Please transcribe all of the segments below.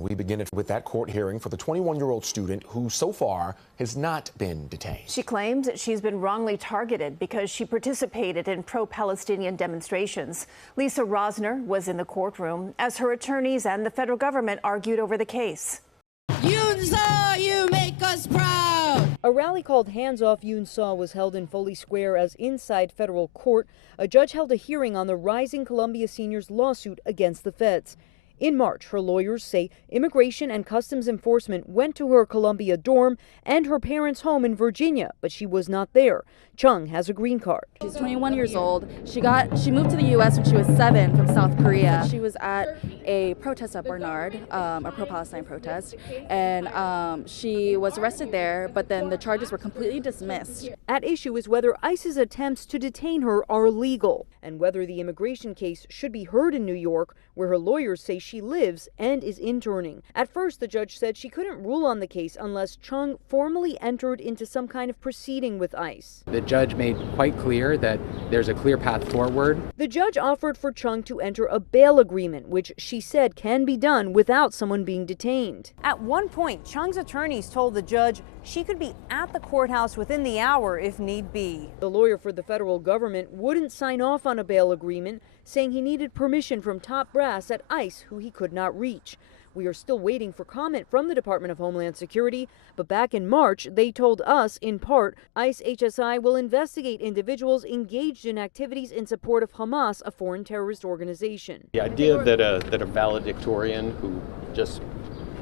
We begin it with that court hearing for the 21-year-old student who so far has not been detained. She claims she's been wrongly targeted because she participated in pro-Palestinian demonstrations. Lisa Rozner was in the courtroom as her attorneys and the federal government argued over the case. Yunseo, you make us proud! A rally called Hands Off Yunseo was held in Foley Square as inside federal court, a judge held a hearing on the Rising Columbia senior's lawsuit against the feds. In March, her lawyers say Immigration and Customs Enforcement went to her Columbia dorm and her parents' home in Virginia, but she was not there. Chung has a green card. She's 21 years old. She moved to the U.S. when she was 7 from South Korea. She was at a protest at Bernard, a pro-Palestinian protest, and she was arrested there, but then the charges were completely dismissed. At issue is whether ICE's attempts to detain her are legal and whether the immigration case should be heard in New York, where her lawyers say she lives and is interning. At first, the judge said she couldn't rule on the case unless Chung formally entered into some kind of proceeding with ICE. The judge made quite clear that there's a clear path forward. The judge offered for Chung to enter a bail agreement, which she said can be done without someone being detained. At one point, Chung's attorneys told the judge she could be at the courthouse within the hour if need be. The lawyer for the federal government wouldn't sign off on a bail agreement, saying he needed permission from top brass at ICE, who he could not reach. We are still waiting for comment from the Department of Homeland Security, but back in March, they told us, in part, ICE HSI will investigate individuals engaged in activities in support of Hamas, a foreign terrorist organization. The idea that a valedictorian who just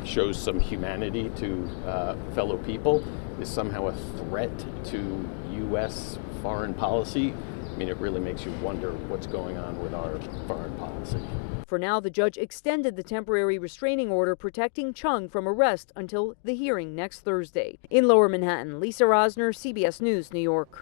shows some humanity to fellow people is somehow a threat to U.S. foreign policy, I mean, it really makes you wonder what's going on with our foreign policy. For now, the judge extended the temporary restraining order protecting Chung from arrest until the hearing next Thursday. In Lower Manhattan, Lisa Rozner, CBS News, New York.